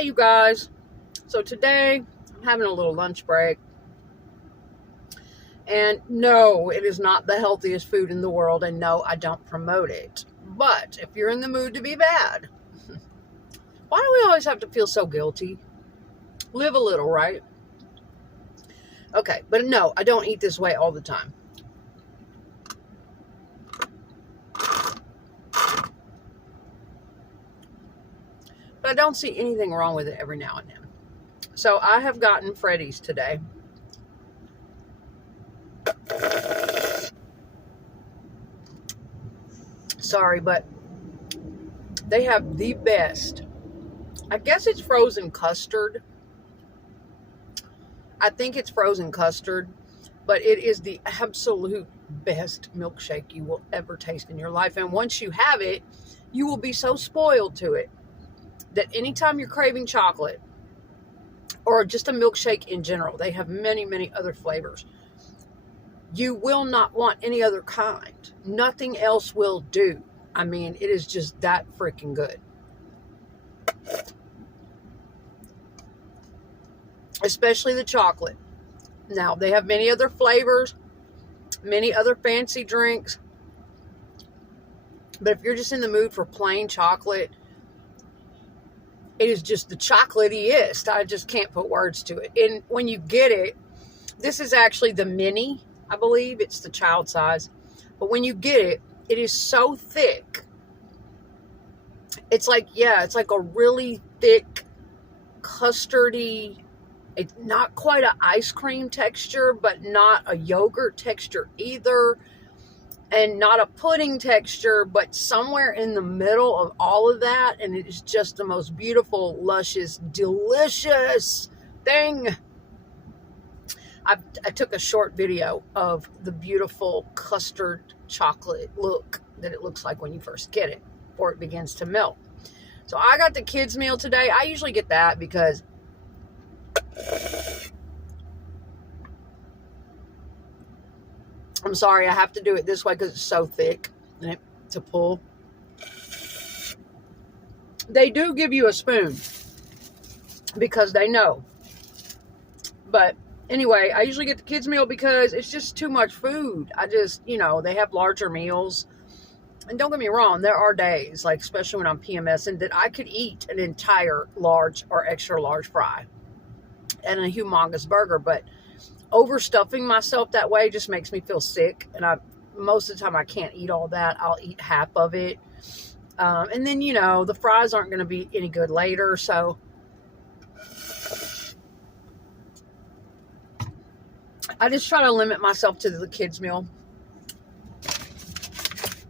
Hey you guys, so today I'm having a little lunch break, and no, it is not the healthiest food in the world, and no, I don't promote it. But if you're in the mood to be bad, why do we always have to feel so guilty? Live a little, right? Okay, but no, I don't eat this way all the time. But I don't see anything wrong with it every now and then. So I have gotten Freddy's today. Sorry, but they have the best. I guess it's frozen custard. I think it's frozen custard, but it is the absolute best milkshake you will ever taste in your life. And once you have it, you will be so spoiled to it that anytime you're craving chocolate or just a milkshake in general, they have many, many other flavors. You will not want any other kind. Nothing else will do. I mean, it is just that freaking good. Especially the chocolate. Now, they have many other flavors, many other fancy drinks. But if you're just in the mood for plain chocolate, it is just the chocolatiest. I just can't put words to it. And when you get it, this is actually the mini, I believe. It's the child size. But when you get it, it is so thick. It's like, it's like a really thick, custardy, it's not quite an ice cream texture, but not a yogurt texture either. And not a pudding texture, but somewhere in the middle of all of that. And it is just the most beautiful, luscious, delicious thing. I took a short video of the beautiful custard chocolate look that it looks like when you first get it before it begins to melt. So I got the kids' meal today. I usually get that because I'm sorry, I have to do it this way because it's so thick to pull. They do give you a spoon because they know. But anyway, I usually get the kids' meal because it's just too much food. I just, they have larger meals. And don't get me wrong, there are days, like especially when I'm PMSing, that I could eat an entire large or extra large fry and a humongous burger. But overstuffing myself that way just makes me feel sick. And most of the time I can't eat all that. I'll eat half of it. And then, the fries aren't going to be any good later. So I just try to limit myself to the kids' meal.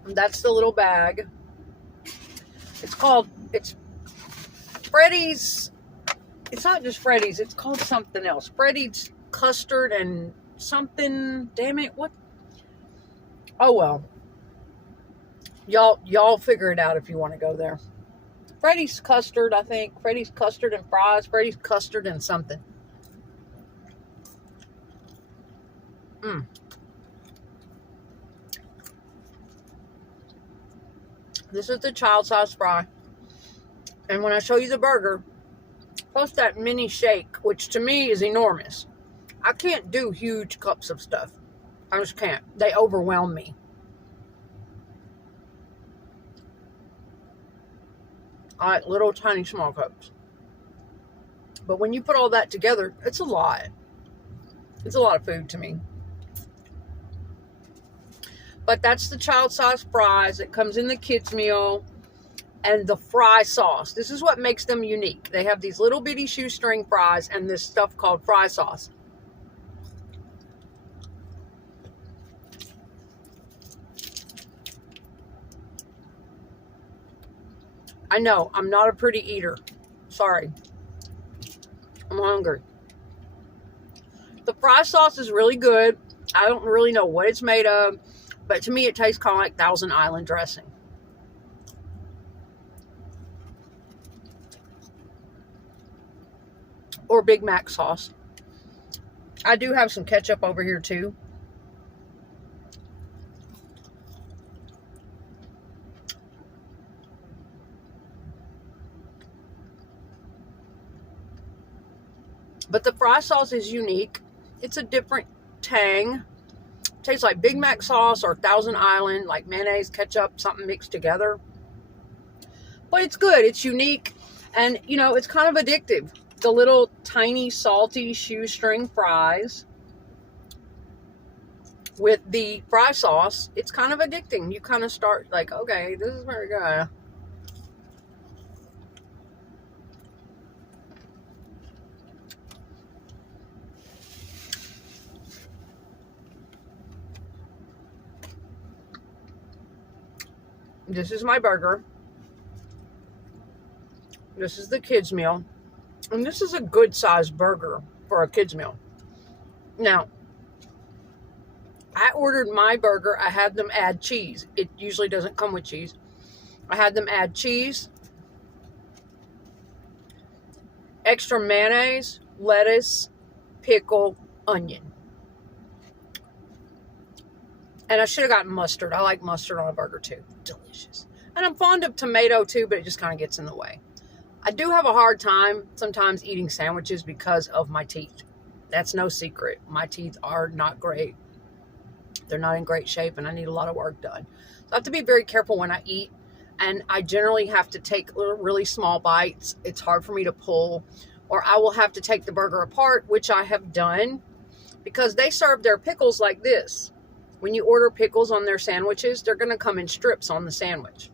That's the little bag. It's Freddy's. It's not just Freddy's. It's called something else. Freddy's Custard and something. Damn it. What? Oh, well. Y'all figure it out if you want to go there. Freddy's Custard, I think. Freddy's Custard and fries. Freddy's Custard and something. This is the child size fry. And when I show you the burger, plus that mini shake, which to me is enormous. I can't do huge cups of stuff. I just can't. They overwhelm me. I like little tiny small cups. But when you put all that together, it's a lot. It's a lot of food to me. But that's the child size fries. It comes in the kids' meal. And the fry sauce. This is what makes them unique. They have these little bitty shoestring fries and this stuff called fry sauce. I know, I'm not a pretty eater. Sorry. I'm hungry. The fry sauce is really good. I don't really know what it's made of, but to me it tastes kind of like Thousand Island dressing. Or Big Mac sauce. I do have some ketchup over here too. But the fry sauce is unique. It's a different tang. Tastes like Big Mac sauce or Thousand Island, like mayonnaise, ketchup, something mixed together. But it's good. It's unique. And, you know, it's kind of addictive. The little tiny, salty shoestring fries with the fry sauce, it's kind of addicting. You kind of start like, okay, this is very good. This is my burger. This is the kids' meal. And this is a good sized burger for a kids' meal. Now, I ordered my burger. I had them add cheese. It usually doesn't come with cheese. I had them add cheese, extra mayonnaise, lettuce, pickle, onion. And I should have gotten mustard. I like mustard on a burger too. Delicious. And I'm fond of tomato too, but it just kind of gets in the way. I do have a hard time sometimes eating sandwiches because of my teeth. That's no secret. My teeth are not great. They're not in great shape and I need a lot of work done. So I have to be very careful when I eat. And I generally have to take really small bites. It's hard for me to pull. Or I will have to take the burger apart, which I have done. Because they serve their pickles like this. When you order pickles on their sandwiches, they're going to come in strips on the sandwich.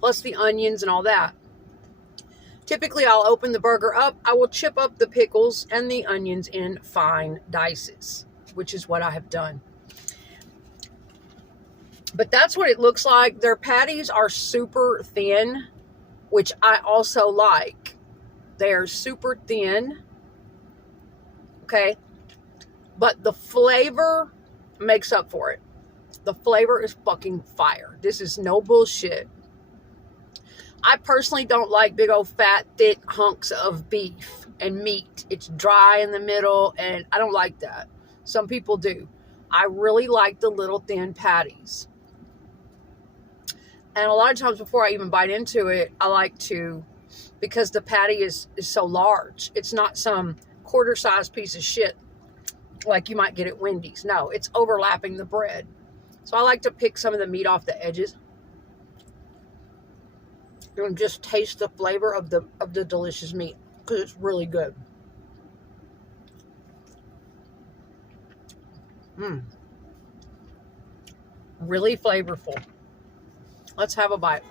Plus the onions and all that. Typically, I'll open the burger up. I will chip up the pickles and the onions in fine dices, which is what I have done. But that's what it looks like. Their patties are super thin, which I also like. They're super thin. Okay. But the flavor makes up for it. The flavor is fucking fire. This is no bullshit. I personally don't like big old fat, thick hunks of beef and meat. It's dry in the middle, and I don't like that. Some people do. I really like the little thin patties. And a lot of times before I even bite into it, I like to, because the patty is so large. It's not some quarter-sized piece of shit like you might get at Wendy's. No, it's overlapping the bread. So I like to pick some of the meat off the edges and just taste the flavor of the delicious meat because it's really good. Really flavorful. Let's have a bite.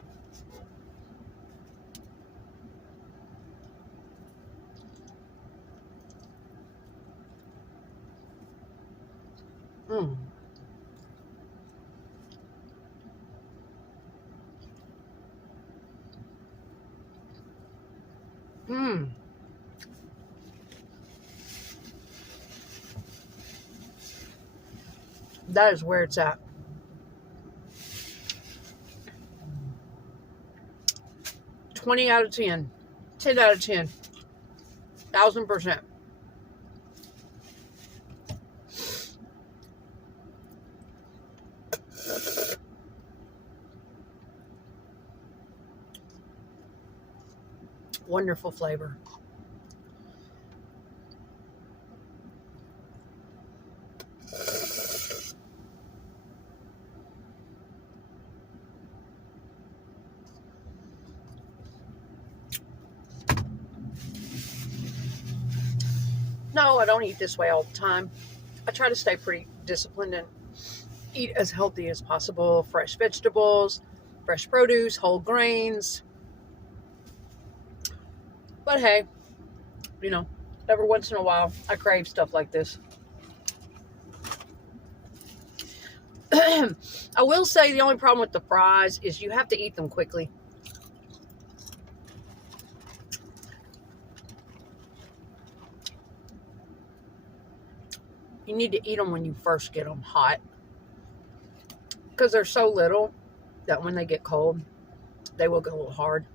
That is where it's at. $20 out of 10. 10 out of 10. 1,000%. Wonderful flavor. No, I don't eat this way all the time. I try to stay pretty disciplined and eat as healthy as possible. Fresh vegetables, fresh produce, whole grains. But hey, you know, every once in a while, I crave stuff like this. I will say the only problem with the fries is you have to eat them quickly. You need to eat them when you first get them hot. Because they're so little that when they get cold, they will get a little hard.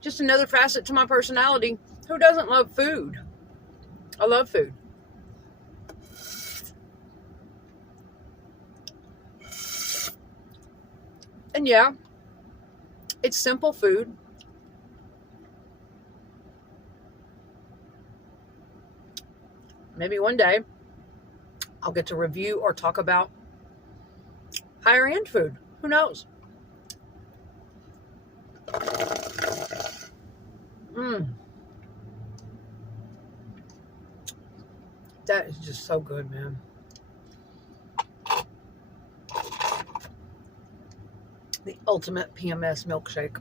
just another facet to my personality. Who doesn't love food? I love food. And yeah, it's simple food. Maybe one day I'll get to review or talk about higher end food. Who knows? That is just so good, man. The ultimate PMS milkshake.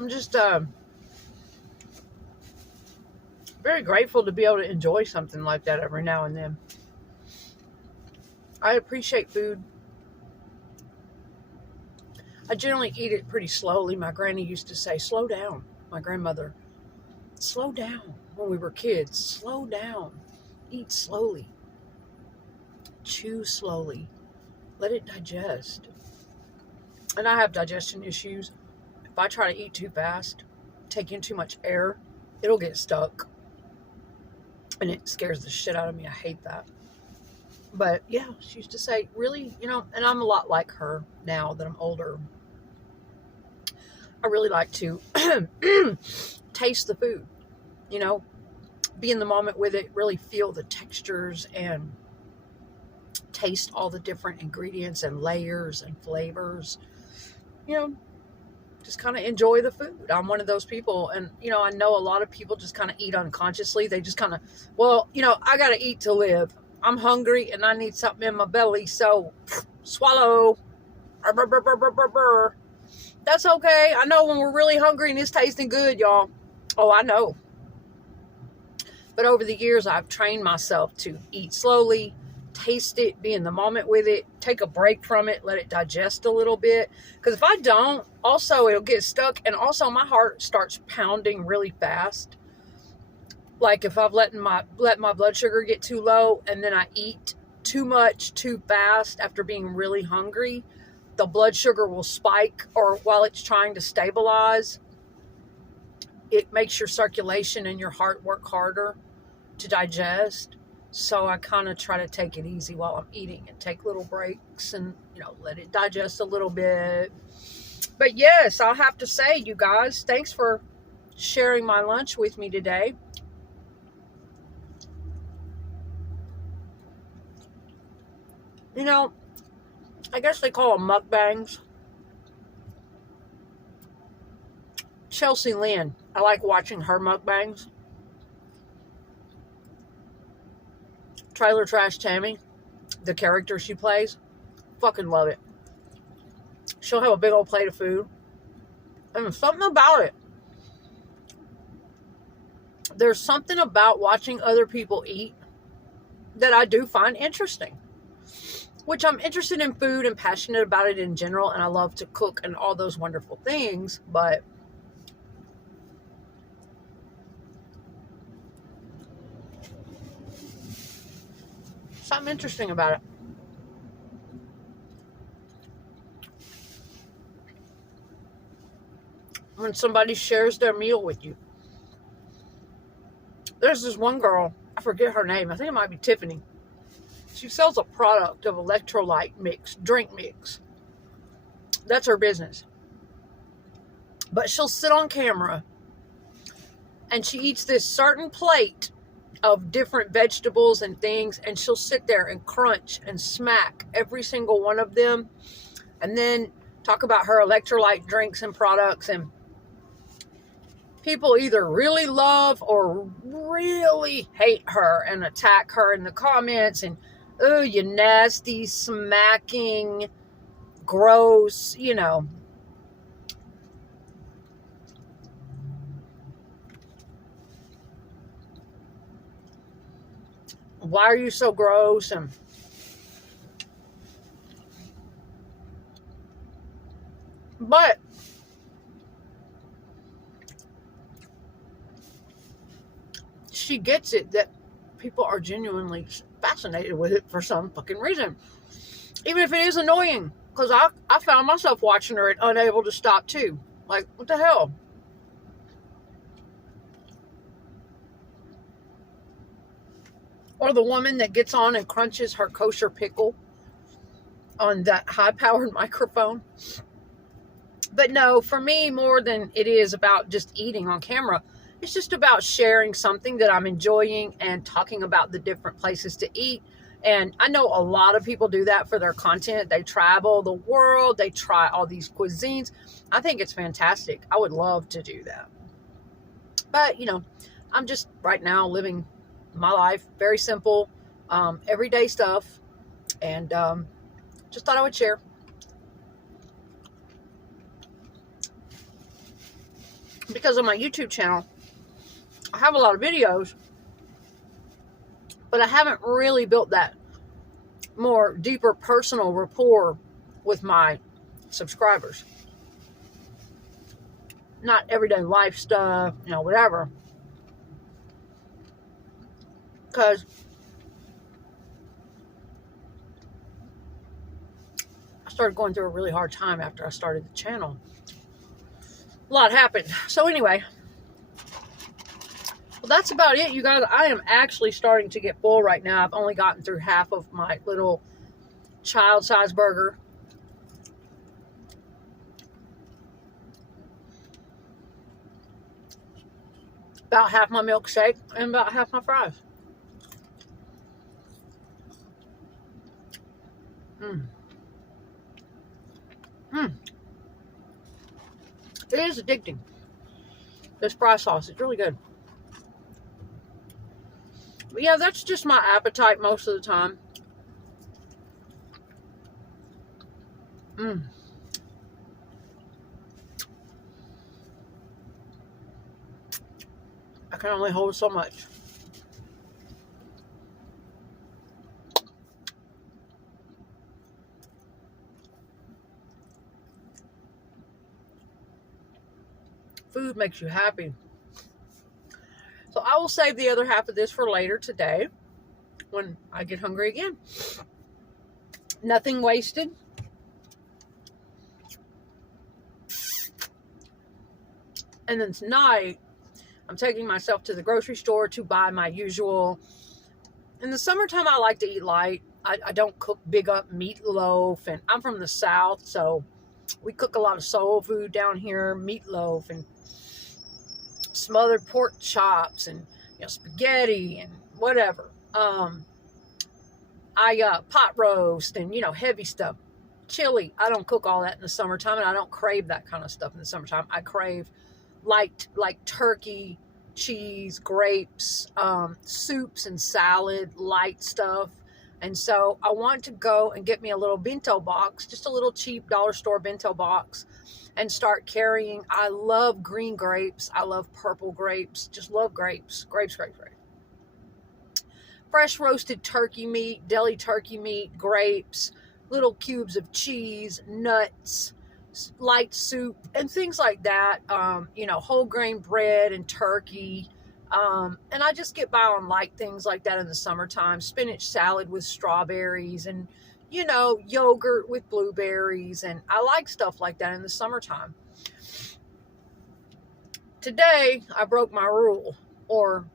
I'm just very grateful to be able to enjoy something like that every now and then. I appreciate food. I generally eat it pretty slowly. My granny used to say, slow down. My grandmother, slow down. When we were kids, slow down. Eat slowly. Chew slowly. Let it digest. And I have digestion issues. If I try to eat too fast, take in too much air, it'll get stuck. And it scares the shit out of me. I hate that. But yeah, she used to say, really, and I'm a lot like her now that I'm older. I really like to taste the food, be in the moment with it, really feel the textures and taste all the different ingredients and layers and flavors, just kind of enjoy the food. I'm one of those people. And, I know a lot of people just kind of eat unconsciously. They just kind of, I got to eat to live. I'm hungry and I need something in my belly. So swallow. That's okay. I know when we're really hungry and it's tasting good, y'all. Oh, I know. But over the years, I've trained myself to eat slowly, taste it, be in the moment with it, take a break from it, let it digest a little bit. Because if I don't, also it'll get stuck. And also my heart starts pounding really fast. Like if I've let my blood sugar get too low and then I eat too much too fast after being really hungry, the blood sugar will spike, or while it's trying to stabilize, it makes your circulation and your heart work harder to digest. So I kind of try to take it easy while I'm eating and take little breaks and, let it digest a little bit. But yes, I'll have to say, you guys, thanks for sharing my lunch with me today. I guess they call them muckbangs. Chelsea Lynn, I like watching her mukbangs. Trailer Trash Tammy, the character she plays, fucking love it. She'll have a big old plate of food. And something about it. There's something about watching other people eat that I do find interesting. Which I'm interested in food and passionate about it in general. And I love to cook and all those wonderful things. But something interesting about it. When somebody shares their meal with you. There's this one girl, I forget her name. I think it might be Tiffany. She sells a product of electrolyte mix, drink mix. That's her business. But she'll sit on camera and she eats this certain plate of different vegetables and things, and she'll sit there and crunch and smack every single one of them and then talk about her electrolyte drinks and products. And people either really love or really hate her and attack her in the comments and, oh, you nasty, smacking, gross, why are you so gross? But she gets it that people are genuinely fascinated with it for some fucking reason. Even if it is annoying. Because I found myself watching her and unable to stop too. Like, what the hell? Or the woman that gets on and crunches her kosher pickle on that high-powered microphone. But no, for me, more than it is about just eating on camera, it's just about sharing something that I'm enjoying and talking about the different places to eat. And I know a lot of people do that for their content. They travel the world. They try all these cuisines. I think it's fantastic. I would love to do that. But, I'm just right now living my life. Very simple, everyday stuff. And just thought I would share. Because on my YouTube channel, I have a lot of videos, but I haven't really built that more deeper personal rapport with my subscribers. Not everyday life stuff, whatever. Because I started going through a really hard time after I started the channel. A lot happened. So anyway, well, that's about it, you guys. I am actually starting to get full right now. I've only gotten through half of my little child-sized burger. About half my milkshake and about half my fries. It is addicting. This fry sauce is really good. But yeah, that's just my appetite most of the time. I can only hold so much. Food makes you happy. So I will save the other half of this for later today when I get hungry again. Nothing wasted. And then tonight, I'm taking myself to the grocery store to buy my usual. In the summertime, I like to eat light. I don't cook big up meatloaf. And I'm from the South, so we cook a lot of soul food down here. Meatloaf and smothered pork chops and spaghetti and whatever. I pot roast and heavy stuff. Chili. I don't cook all that in the summertime, and I don't crave that kind of stuff in the summertime. I crave like turkey, cheese, grapes, soups and salad, light stuff. And so I want to go and get me a little bento box, just a little cheap dollar store bento box, and start carrying. I love green grapes. I love purple grapes. Just love grapes. Grapes. Fresh roasted turkey meat, deli turkey meat, grapes, little cubes of cheese, nuts, light soup, and things like that. Whole grain bread and turkey. And I just get by on light things like that in the summertime. Spinach salad with strawberries and yogurt with blueberries. And I like stuff like that in the summertime. Today, I broke my rule, or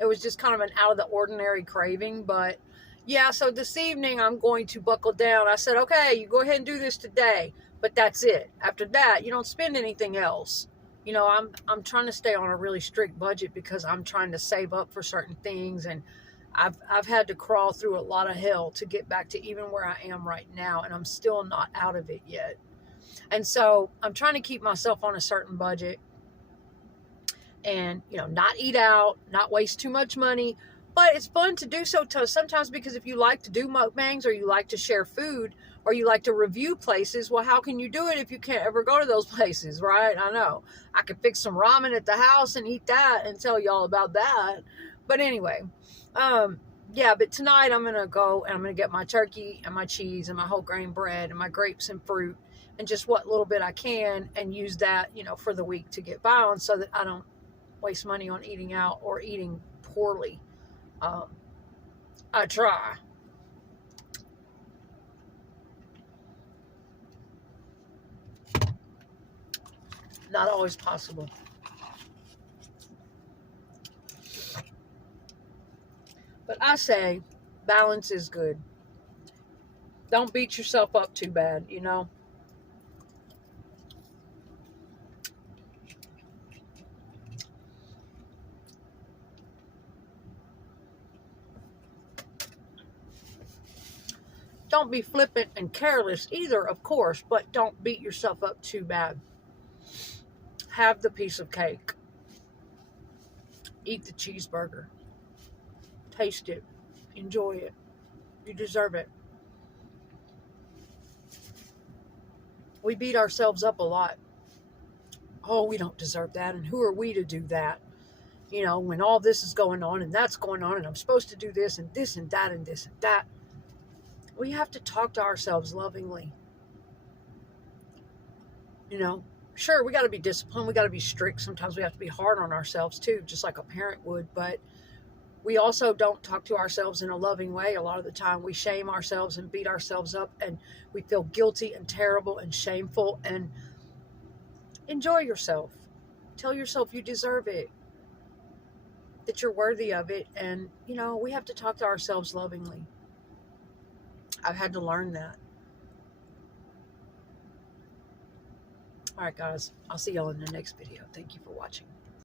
it was just kind of an out of the ordinary craving. But yeah, so this evening I'm going to buckle down. I said, okay, you go ahead and do this today, but that's it. After that, you don't spend anything else. I'm trying to stay on a really strict budget because I'm trying to save up for certain things, and I've had to crawl through a lot of hell to get back to even where I am right now, and I'm still not out of it yet. And so I'm trying to keep myself on a certain budget and, not eat out, not waste too much money. But it's fun to do so sometimes, because if you like to do mukbangs or you like to share food or you like to review places, well, how can you do it if you can't ever go to those places, right? I know. I could fix some ramen at the house and eat that and tell y'all about that. But anyway, yeah, but tonight I'm going to go and I'm going to get my turkey and my cheese and my whole grain bread and my grapes and fruit and just what little bit I can and use that, you know, for the week to get by on so that I don't waste money on eating out or eating poorly. I try. Not always possible. But I say balance is good. Don't beat yourself up too bad, you know. Don't be flippant and careless either, of course, but don't beat yourself up too bad. Have the piece of cake. Eat the cheeseburger. Taste it. Enjoy it. You deserve it. We beat ourselves up a lot. Oh, we don't deserve that, and who are we to do that? You know, when all this is going on and that's going on, and I'm supposed to do this and this and that and this and that. We have to talk to ourselves lovingly. You know, sure, we got to be disciplined. We got to be strict. Sometimes we have to be hard on ourselves too, just like a parent would. But we also don't talk to ourselves in a loving way. A lot of the time we shame ourselves and beat ourselves up, and we feel guilty and terrible and shameful. And enjoy yourself. Tell yourself you deserve it, that you're worthy of it. And, you know, we have to talk to ourselves lovingly. I've had to learn that. All right, guys. I'll see y'all in the next video. Thank you for watching.